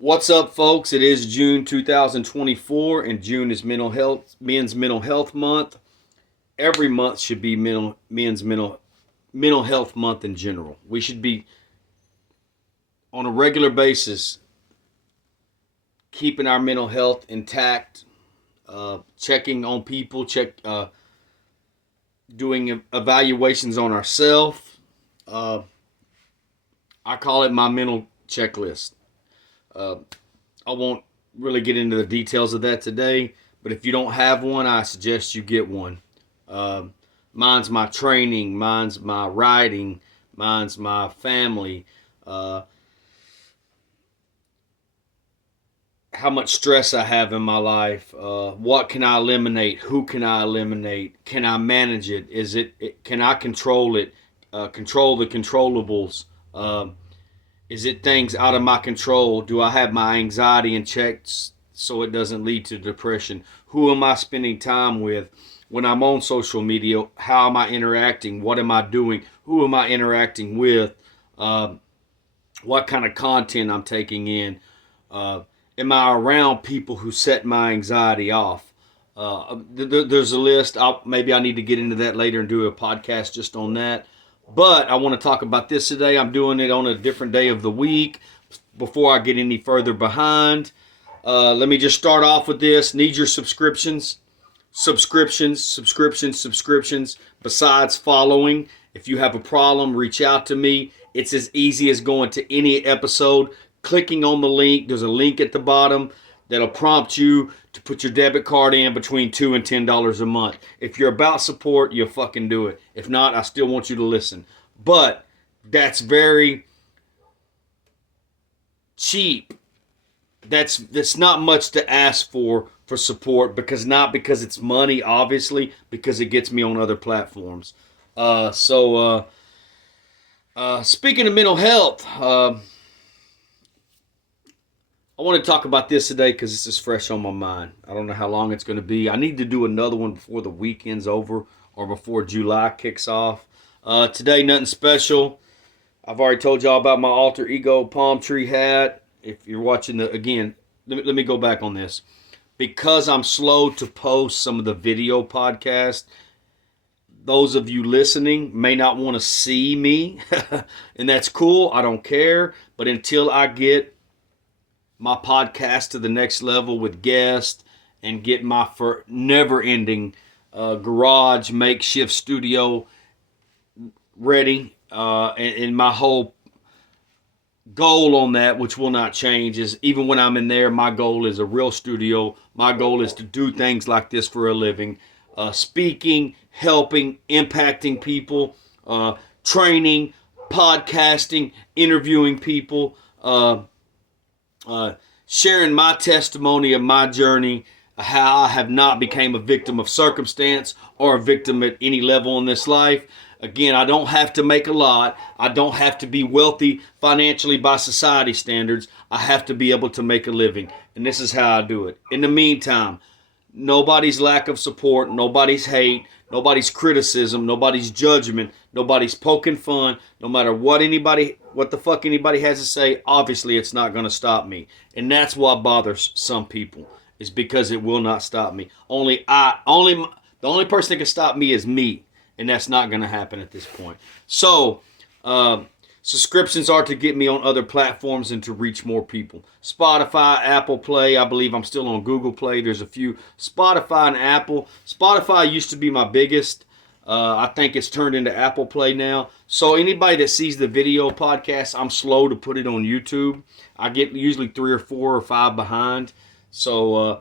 What's up, folks? It is June 2024, and June is Men's Mental Health Month. Every month should be men's mental health month in general. We should be on a regular basis keeping our mental health intact, checking on people, doing evaluations on ourselves. I call it my mental checklist. I won't really get into the details of that today, but if you don't have one, I suggest you get one. Mine's my training, mine's my writing, mine's my family, how much stress I have in my life, what can I eliminate, who can I eliminate, can I manage it, can I control it, control the controllables, is it things out of my control? Do I have my anxiety in check so it doesn't lead to depression? Who am I spending time with? When I'm on social media, how am I interacting? What am I doing? Who am I interacting with? What kind of content I'm taking in? Am I around people who set my anxiety off? There's a list. Maybe I need to get into that later and do a podcast just on that. But I want to talk about this today. I'm doing it on a different day of the week. Before I get any further behind, let me just start off with this. Need your subscriptions. Besides following, if you have a problem, reach out to me. It's as easy as going to any episode, clicking on the link. There's a link at the bottom that'll prompt you to put your debit card in between $2 and $10 a month. If you're about support, you'll fucking do it. If not, I still want you to listen. But that's very cheap. That's not much to ask for support, because it's money, obviously, because it gets me on other platforms. Speaking of mental health, I want to talk about this today because this is fresh on my mind. I don't know how long it's going to be. I need to do another one before the weekend's over or before July kicks off. Today, nothing special. I've already told y'all about my alter ego palm tree hat. If you're watching again, let me go back on this. Because I'm slow to post some of the video podcasts, those of you listening may not want to see me, and that's cool. I don't care. But until I get my podcast to the next level with guests and get my never-ending garage makeshift studio ready, and my whole goal on that, which will not change, is even when I'm in there, my goal is a real studio. My goal is to do things like this for a living, speaking, helping, impacting people, training, podcasting, interviewing people, sharing my testimony of my journey, how I have not became a victim of circumstance or a victim at any level in this life. Again, I don't have to make a lot. I don't have to be wealthy financially by society standards. I have to be able to make a living. And this is how I do it. In the meantime, nobody's lack of support, nobody's hate, nobody's criticism, nobody's judgment, nobody's poking fun, no matter what the fuck anybody has to say, obviously it's not going to stop me. And that's what bothers some people, is because it will not stop me. The only person that can stop me is me. And that's not going to happen at this point. So, subscriptions are to get me on other platforms and to reach more people. Spotify, Apple Play. I believe I'm still on Google Play. There's a few. Spotify and Apple. Spotify used to be my biggest. I think it's turned into Apple Play now. So anybody that sees the video podcast, I'm slow to put it on YouTube. I get usually 3 or 4 or 5 behind. So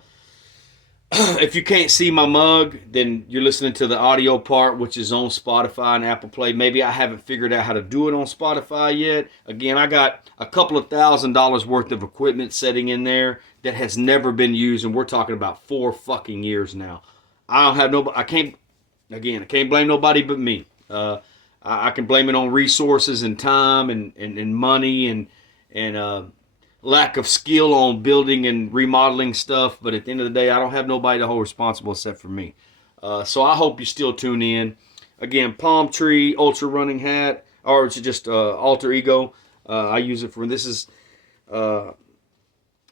if you can't see my mug, then you're listening to the audio part, which is on Spotify and Apple Play. Maybe I haven't figured out how to do it on Spotify yet. Again, I got a couple of $1,000s worth of equipment sitting in there that has never been used, and we're talking about 4 fucking years now. I can't blame nobody but me. I can blame it on resources and time and money and lack of skill on building and remodeling stuff, but at the end of the day, I don't have nobody to hold responsible except for me. So I hope you still tune in. Again, palm tree ultra running hat, or it's just alter ego. I use it for this is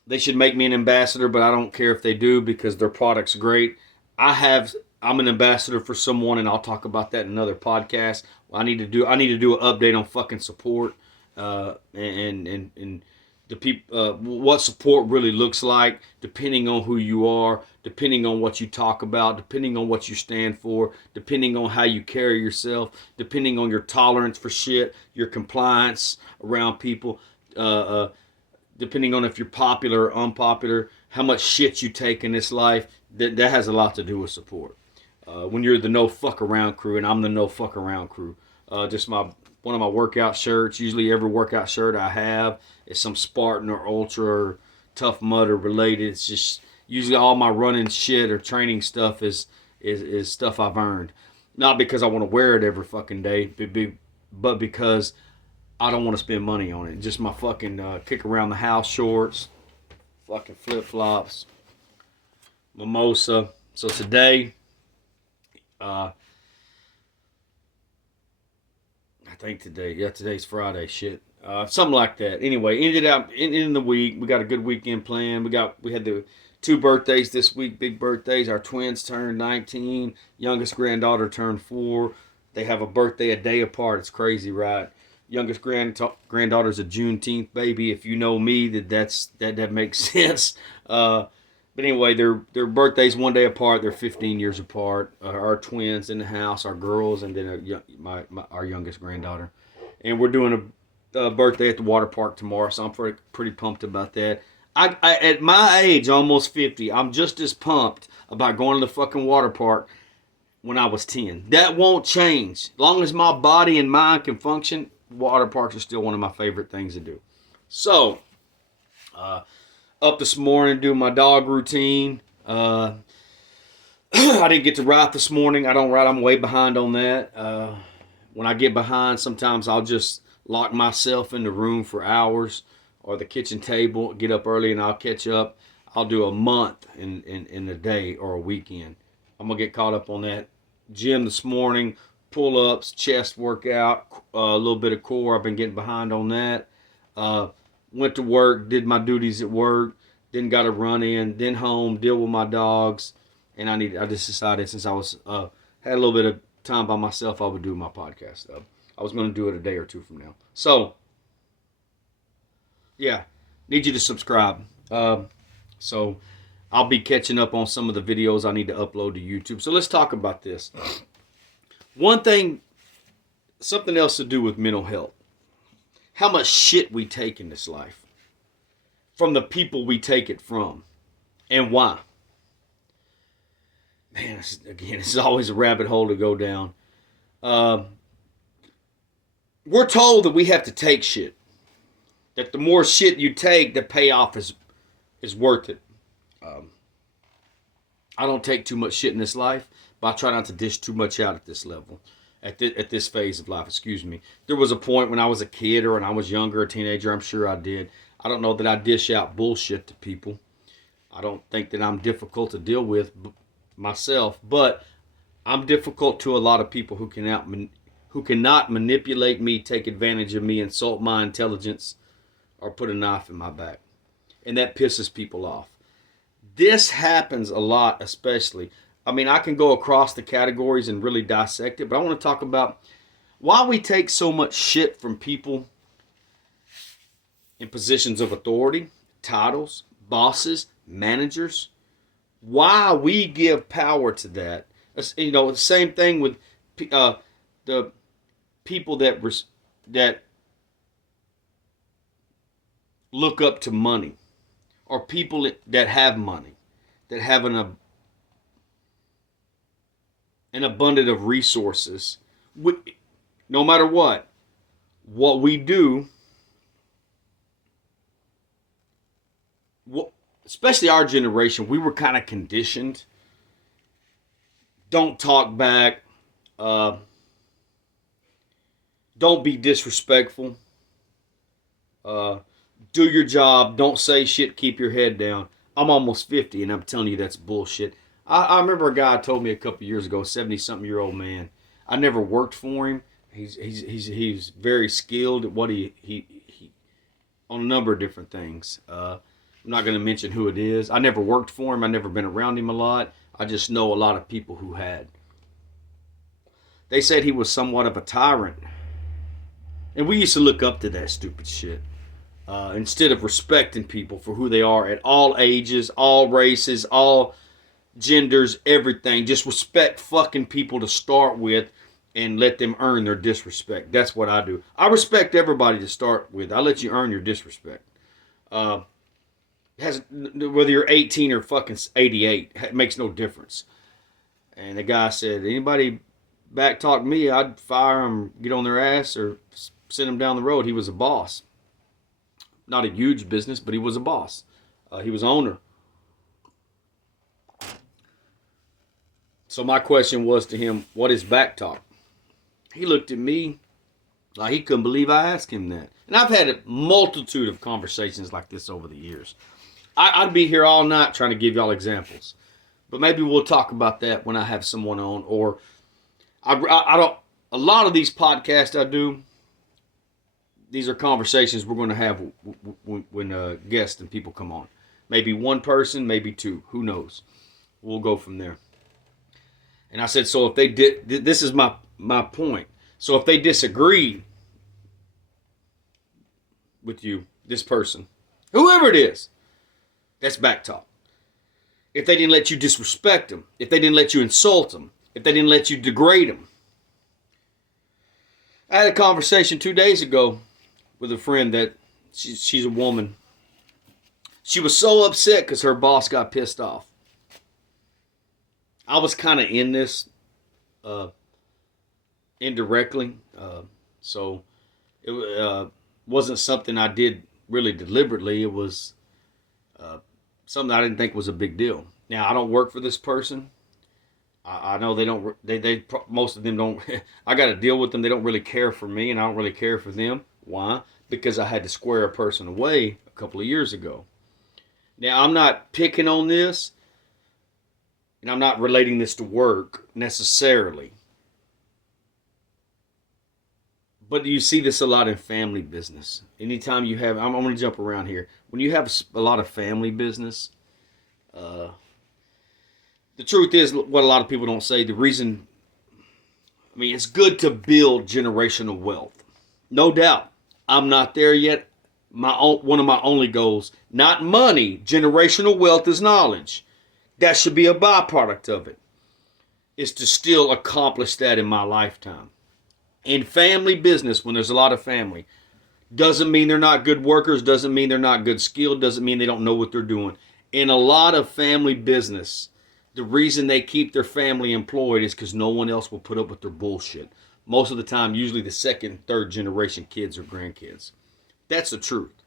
They should make me an ambassador, but I don't care if they do because their product's great. I'm an ambassador for someone, and I'll talk about that in another podcast. I need to do an update on fucking support, and the people, what support really looks like, depending on who you are, depending on what you talk about, depending on what you stand for, depending on how you carry yourself, depending on your tolerance for shit, your compliance around people, depending on if you're popular or unpopular, how much shit you take in this life. That has a lot to do with support. When you're the no fuck around crew, and I'm the no fuck around crew. Just one of my workout shirts. Usually every workout shirt I have is some Spartan or Ultra or Tough Mudder related. It's just usually all my running shit or training stuff is stuff I've earned. Not because I want to wear it every fucking day, but because I don't want to spend money on it. Just my fucking kick around the house shorts, fucking flip flops, mimosa. So today, I think today's Friday. Shit, something like that. Anyway, ended up in the week. We got a good weekend planned. We had the 2 birthdays this week, big birthdays. Our twins turned 19. Youngest granddaughter turned 4. They have a birthday a day apart. It's crazy, right? Youngest granddaughter's a Juneteenth baby. If you know me, that makes sense. But anyway, their birthdays one day apart. They're 15 years apart. Our twins in the house, our girls, and then our youngest granddaughter. And we're doing a birthday at the water park tomorrow, so I'm pretty pumped about that. I at my age, almost 50, I'm just as pumped about going to the fucking water park when I was 10. That won't change. As long as my body and mind can function, water parks are still one of my favorite things to do. So, up this morning doing my dog routine. I didn't get to ride this morning. I don't ride. I'm way behind on that. When I get behind, sometimes I'll just lock myself in the room for hours or the kitchen table, get up early and I'll catch up. I'll do a month in a day or a weekend. I'm going to get caught up on that. Gym this morning, pull-ups, chest workout, a little bit of core. I've been getting behind on that. Went to work, did my duties at work, then got to run in, then home, deal with my dogs, and I just decided since I was had a little bit of time by myself, I would do my podcast. I was going to do it a day or two from now. So, yeah, need you to subscribe. So I'll be catching up on some of the videos I need to upload to YouTube. So let's talk about this. One thing, something else to do with mental health. How much shit we take in this life from the people we take it from, and why. Man, it's always a rabbit hole to go down. We're told that we have to take shit. That the more shit you take, the payoff is worth it. I don't take too much shit in this life, but I try not to dish too much out at this level. At this phase of life, excuse me. There was a point when I was a kid or when I was younger, a teenager, I'm sure I did. I don't know that I dish out bullshit to people. I don't think that I'm difficult to deal with myself, but I'm difficult to a lot of people who cannot manipulate me, take advantage of me, insult my intelligence, or put a knife in my back. And that pisses people off. This happens a lot, especially. I mean, I can go across the categories and really dissect it, but I want to talk about why we take so much shit from people in positions of authority, titles, bosses, managers. Why we give power to that. You know, the same thing with the people that look up to money, or people that have money, that have an abundance of resources. No matter what we do, especially our generation, we were kind of conditioned. Don't talk back. Don't be disrespectful. Do your job. Don't say shit. Keep your head down. I'm almost 50, and I'm telling you that's bullshit. I remember a guy told me a couple years ago, 70-something-year-old man. I never worked for him. He's very skilled at what he on a number of different things. I'm not going to mention who it is. I never worked for him. I never been around him a lot. I just know a lot of people who had. They said he was somewhat of a tyrant. And we used to look up to that stupid shit. Instead of respecting people for who they are at all ages, all races, all genders, everything. Just respect fucking people to start with and let them earn their disrespect. That's what I do. I respect everybody to start with. I let you earn your disrespect. Whether you're 18 or fucking 88, it makes no difference. And the guy said, anybody backtalk me, I'd fire them, get on their ass, or send them down the road. He was a boss. Not a huge business, but he was a boss. He was owner. So my question was to him, what is backtalk? He looked at me like he couldn't believe I asked him that. And I've had a multitude of conversations like this over the years. I'd be here all night trying to give y'all examples. But maybe we'll talk about that when I have someone on. Or I don't. A lot of these podcasts I do, these are conversations we're going to have when guests and people come on. Maybe one person, maybe two. Who knows? We'll go from there. And I said, so if they did, this is my point. So if they disagree with you, this person, whoever it is, that's backtalk. If they didn't let you disrespect them, if they didn't let you insult them, if they didn't let you degrade them. I had a conversation 2 days ago with a friend that she's a woman. She was so upset because her boss got pissed off. I was kind of in this indirectly. So it wasn't something I did really deliberately. It was something I didn't think was a big deal. Now, I don't work for this person. I know they don't, most of them don't, I got to deal with them. They don't really care for me, and I don't really care for them. Why? Because I had to square a person away a couple of years ago. Now, I'm not picking on this, and I'm not relating this to work necessarily. But you see this a lot in family business. Anytime you have, I'm going to jump around here. When you have a lot of family business, the truth is, what a lot of people don't say, the reason, I mean, it's good to build generational wealth. No doubt. I'm not there yet. One of my only goals, not money, generational wealth is knowledge. That should be a byproduct of it, is to still accomplish that in my lifetime. In family business, when there's a lot of family, doesn't mean they're not good workers, doesn't mean they're not good skilled, doesn't mean they don't know what they're doing. In a lot of family business, the reason they keep their family employed is because no one else will put up with their bullshit. Most of the time, usually the second, third generation kids or grandkids. That's the truth.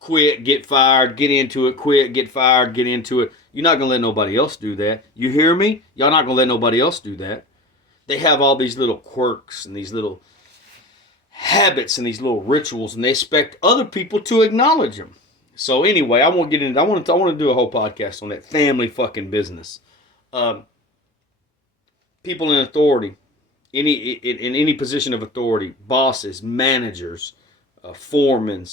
Quit, get fired, get into it, quit, get fired, get into it. You're not going to let nobody else do that. You hear me? Y'all not going to let nobody else do that. They have all these little quirks and these little habits and these little rituals, and they expect other people to acknowledge them. So anyway, I won't get into. I want to do a whole podcast on that family fucking business. People in authority, in any position of authority, bosses, managers, foremen,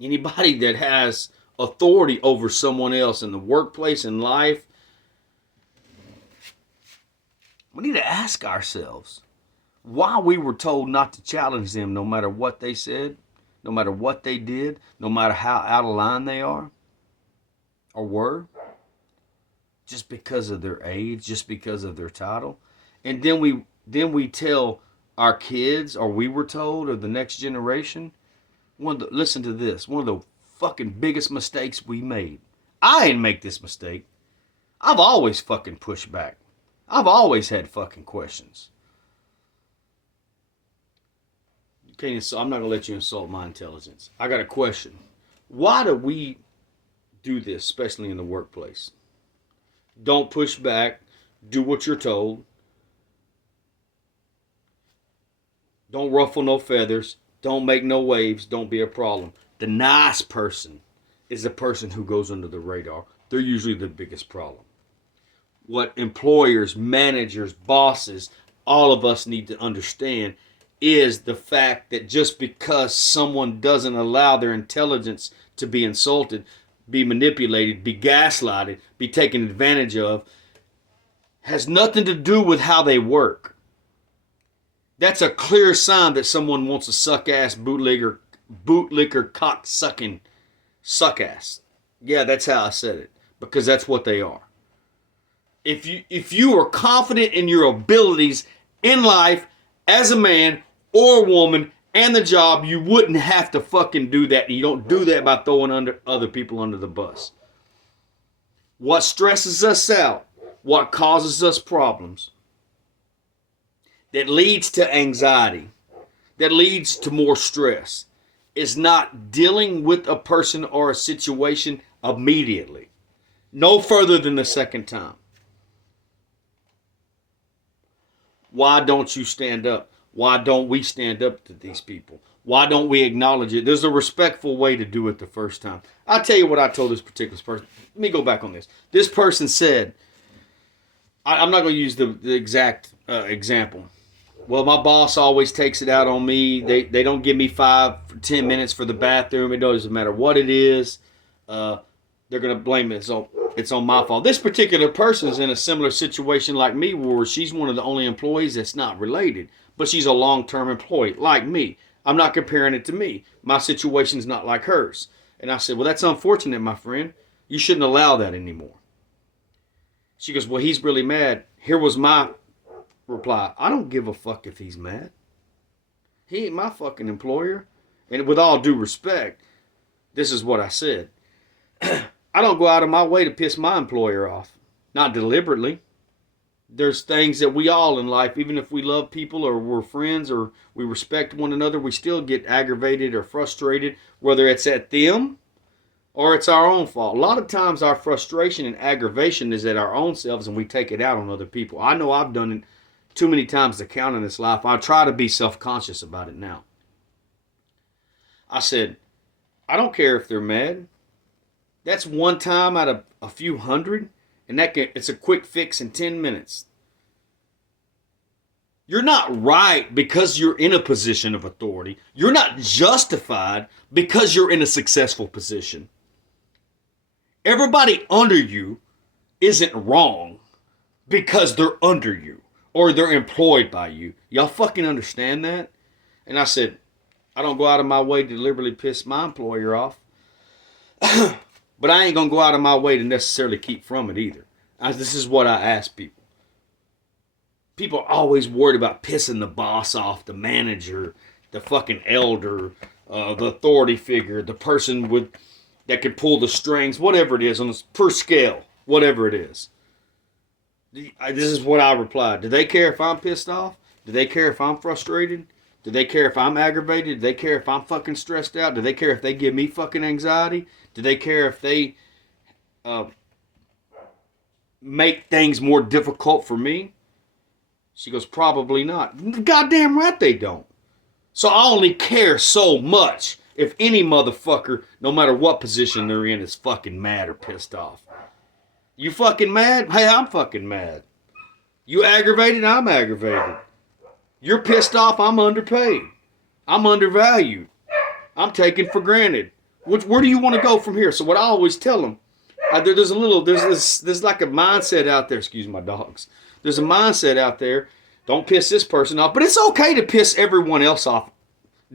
anybody that has authority over someone else in the workplace, in life, we need to ask ourselves why we were told not to challenge them no matter what they said, no matter what they did, no matter how out of line they are or were, just because of their age, just because of their title. And then we tell our kids, or we were told, or the next generation, listen to this, one of the fucking biggest mistakes we made. I didn't make this mistake. I've always fucking pushed back. I've always had fucking questions. Okay, so I'm not going to let you insult my intelligence. I got a question. Why do we do this, especially in the workplace? Don't push back. Do what you're told. Don't ruffle no feathers. Don't make no waves. Don't be a problem. The nice person is the person who goes under the radar. They're usually the biggest problem. What employers, managers, bosses, all of us need to understand is the fact that just because someone doesn't allow their intelligence to be insulted, be manipulated, be gaslighted, be taken advantage of, has nothing to do with how they work. That's a clear sign that someone wants a suck-ass bootlicker, cock-sucking suck-ass. Yeah, that's how I said it, because that's what they are. If you are confident in your abilities in life as a man or a woman and the job, you wouldn't have to fucking do that. You don't do that by throwing other people under the bus. What stresses us out, what causes us problems, that leads to anxiety, that leads to more stress, is not dealing with a person or a situation immediately. No further than the second time. Why don't you stand up? Why don't we stand up to these people? Why don't we acknowledge it? There's a respectful way to do it the first time. I'll tell you what I told this particular person. Let me go back on this. This person said, I'm not going to use the exact example. Well, my boss always takes it out on me. They don't give me 5-10 minutes for the bathroom. It doesn't matter what it is. They're going to blame it. So it's on my fault. This particular person is in a similar situation like me, where she's one of the only employees that's not related, but she's a long-term employee like me. I'm not comparing it to me. My situation's not like hers. And I said, well, that's unfortunate, my friend. You shouldn't allow that anymore. She goes, well, he's really mad. Here was my reply. I don't give a fuck if he's mad. He ain't my fucking employer. And with all due respect, this is what I said. I don't go out of my way to piss my employer off. Not deliberately. There's things that we all in life, even if we love people or we're friends or we respect one another, we still get aggravated or frustrated, whether it's at them or it's our own fault. A lot of times our frustration and aggravation is at our own selves, and we take it out on other people. I know I've done it too many times to count in this life. I try to be self-conscious about it now. I said, I don't care if they're mad. That's one time out of a few hundred, and it's a quick fix in 10 minutes. You're not right because you're in a position of authority. You're not justified because you're in a successful position. Everybody under you isn't wrong because they're under you or they're employed by you. Y'all fucking understand that? And I said, I don't go out of my way to deliberately piss my employer off. But I ain't going to go out of my way to necessarily keep from it either. This is what I ask people. People are always worried about pissing the boss off, the manager, the fucking elder, the authority figure, the person that can pull the strings, whatever it is, on this per scale, whatever it is. This is what I replied. Do they care if I'm pissed off? Do they care if I'm frustrated? Do they care if I'm aggravated? Do they care if I'm fucking stressed out? Do they care if they give me fucking anxiety? Do they care if they make things more difficult for me? She goes, probably not. Goddamn right they don't. So I only care so much if any motherfucker, no matter what position they're in, is fucking mad or pissed off. You fucking mad? Hey, I'm fucking mad. You aggravated? I'm aggravated. You're pissed off? I'm underpaid. I'm undervalued. I'm taken for granted. Where do you want to go from here? So what I always tell them, there's like a mindset out there. Excuse my dogs. There's a mindset out there. Don't piss this person off, but it's okay to piss everyone else off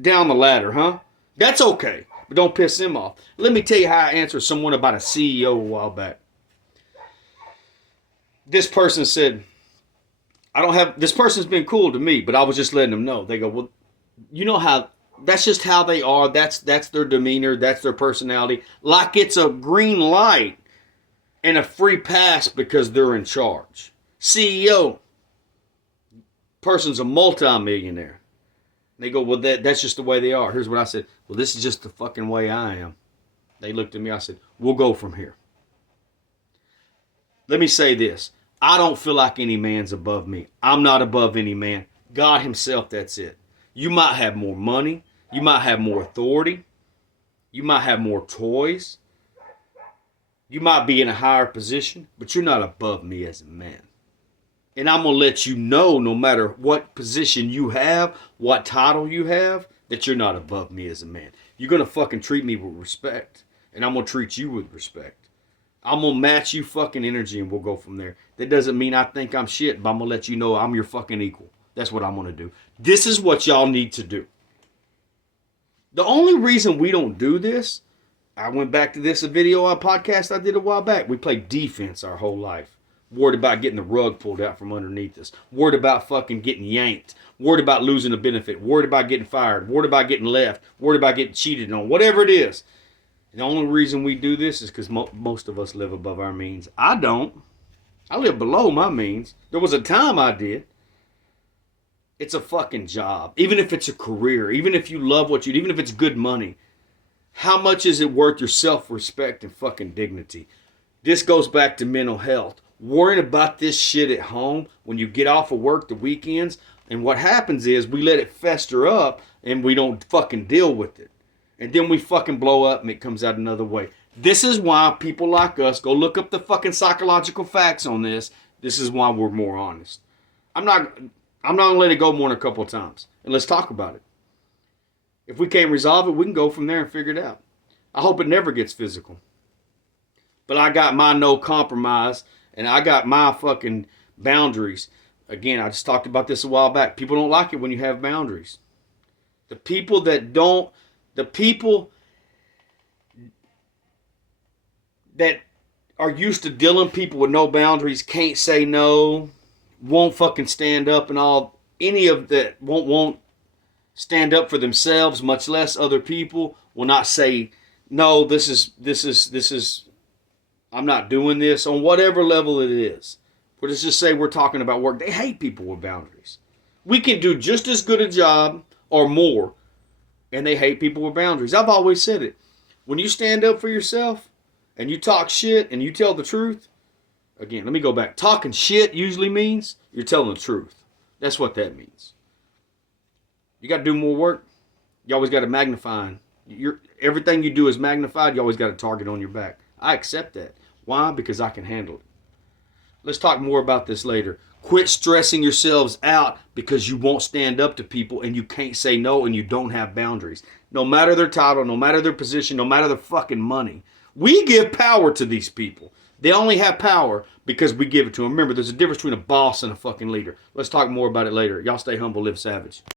down the ladder, huh? That's okay, but don't piss them off. Let me tell you how I answered someone about a CEO a while back. This person said, this person's been cool to me, but I was just letting them know. They go, well, you know how, that's just how they are. That's their demeanor. That's their personality. Like it's a green light and a free pass because they're in charge. CEO, person's a multi-millionaire. They go, well, that's just the way they are. Here's what I said. Well, this is just the fucking way I am. They looked at me. I said, we'll go from here. Let me say this. I don't feel like any man's above me. I'm not above any man. God himself, that's it. You might have more money. You might have more authority. You might have more toys. You might be in a higher position, but you're not above me as a man. And I'm going to let you know, no matter what position you have, what title you have, that you're not above me as a man. You're going to fucking treat me with respect. And I'm going to treat you with respect. I'm going to match you fucking energy and we'll go from there. That doesn't mean I think I'm shit, but I'm going to let you know I'm your fucking equal. That's what I'm going to do. This is what y'all need to do. The only reason we don't do this, I went back to this, a video, a podcast I did a while back. We played defense our whole life. Worried about getting the rug pulled out from underneath us. Worried about fucking getting yanked. Worried about losing a benefit. Worried about getting fired. Worried about getting left. Worried about getting cheated on. Whatever it is. And the only reason we do this is because most of us live above our means. I don't. I live below my means. There was a time I did. It's a fucking job. Even if it's a career. Even if you love what you do. Even if it's good money. How much is it worth your self-respect and fucking dignity? This goes back to mental health. Worrying about this shit at home when you get off of work the weekends. And what happens is we let it fester up and we don't fucking deal with it. And then we fucking blow up and it comes out another way. This is why people like us, go look up the fucking psychological facts on this. This is why we're more honest. I'm not going to let it go more than a couple of times. And let's talk about it. If we can't resolve it, we can go from there and figure it out. I hope it never gets physical. But I got my no compromise. And I got my fucking boundaries. Again, I just talked about this a while back. People don't like it when you have boundaries. The people that are used to dealing with people with no boundaries, can't say no, won't fucking stand up and all, any of that won't stand up for themselves, much less other people, will not say, no, this is, I'm not doing this on whatever level it is. But let's just say we're talking about work. They hate people with boundaries. We can do just as good a job or more, and they hate people with boundaries. I've always said it. When you stand up for yourself and you talk shit and you tell the truth, again, let me go back. Talking shit usually means you're telling the truth. That's what that means. You got to do more work. You always got to magnify. Everything you do is magnified. You always got a target on your back. I accept that. Why? Because I can handle it. Let's talk more about this later. Quit stressing yourselves out because you won't stand up to people and you can't say no and you don't have boundaries. No matter their title, no matter their position, no matter their fucking money. We give power to these people. They only have power because we give it to them. Remember, there's a difference between a boss and a fucking leader. Let's talk more about it later. Y'all stay humble, live savage.